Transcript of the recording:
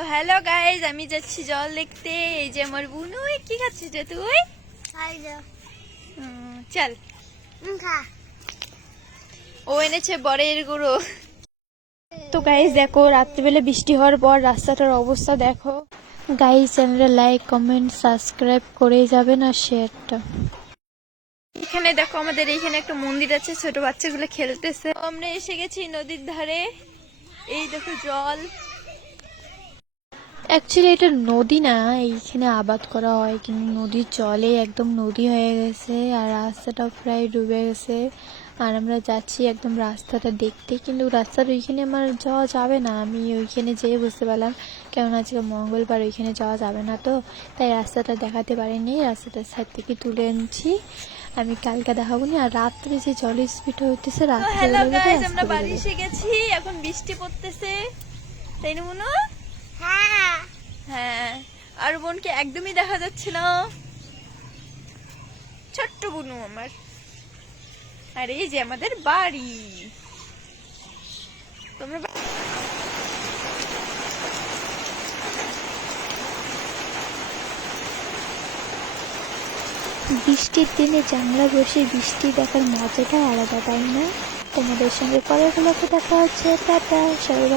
তো hello guys, আমি যাচ্ছি জল দেখতে। এই যে আমার বুনু, কি খাচ্ছিস রে তুই? চল। ও এনেছে বরের গুঁড়ো। তো গাইজ দেখো, রাত্রিবেলা বৃষ্টি হওয়ার পর রাস্তাটার অবস্থা দেখো। গাইজ চ্যানেলে লাইক কমেন্ট সাবস্ক্রাইব করে যাবেন আর শেয়ারটা। এখানে দেখো, আমাদের এইখানে একটা মন্দির আছে, ছোট বাচ্চাগুলো খেলতেছে। আমরা এসে গেছি নদীর ধারে। এই দেখো জল। অ্যাকচুয়ালি এটা নদী না, এইখানে আবাদ করা হয়, কিন্তু নদীর জলে একদম নদী হয়ে গেছে আর রাস্তাটা প্রায় ডুবে গেছে। আর আমরা যাচ্ছি একদম রাস্তাটা দেখতে, কিন্তু রাস্তার ওইখানে আমার যাওয়া যাবে না। আমি ওইখানে যেয়ে বুঝতে পারলাম, কেননা আজকে মঙ্গলবার, ওইখানে যাওয়া যাবে না, তো তাই রাস্তাটা দেখাতে পারিনি। রাস্তাটার সাইড থেকে তুলে এনেছি, আমি কালকে দেখাবো নি। আর রাত্রে যে জলের স্পিড হইতেছে, রাত্রে আমরা বাড়ি এসে গেছি। এখন বৃষ্টি পড়তেছে, তাই না মনে? হ্যাঁ, আর বোনকে একদমই দেখা যাচ্ছে না, ছোট্ট বুনু আমার। আর এই যে আমাদের বাড়ি। তোমরা বৃষ্টির দিনে জানলা বসে বৃষ্টি দেখার মজাটা আলাদা, তাই না? তোমাদের সঙ্গে পরের ব্লগে দেখা হচ্ছে। টাটা সবাই।